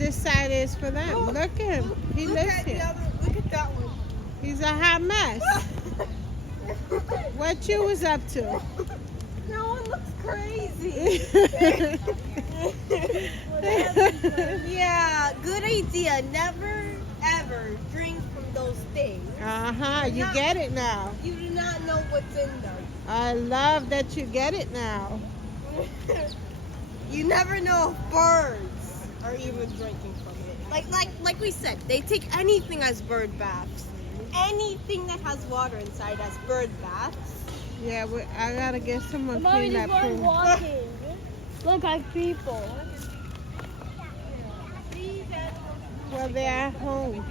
this side is for them. Look at him. He lives here. Look at that one. He's a hot mess. What you was up to? That one looks crazy. Yeah, good idea. Never ever drink from those things. You get it now. You do not know what's in them. I love that you get it now. You never know if birds are even drinking from it. Like we said, they take anything as bird baths. Anything that has water inside as bird baths. Yeah, I gotta get someone Mommy, clean these that weren't pool. walking. Look like people. Well, they're at home.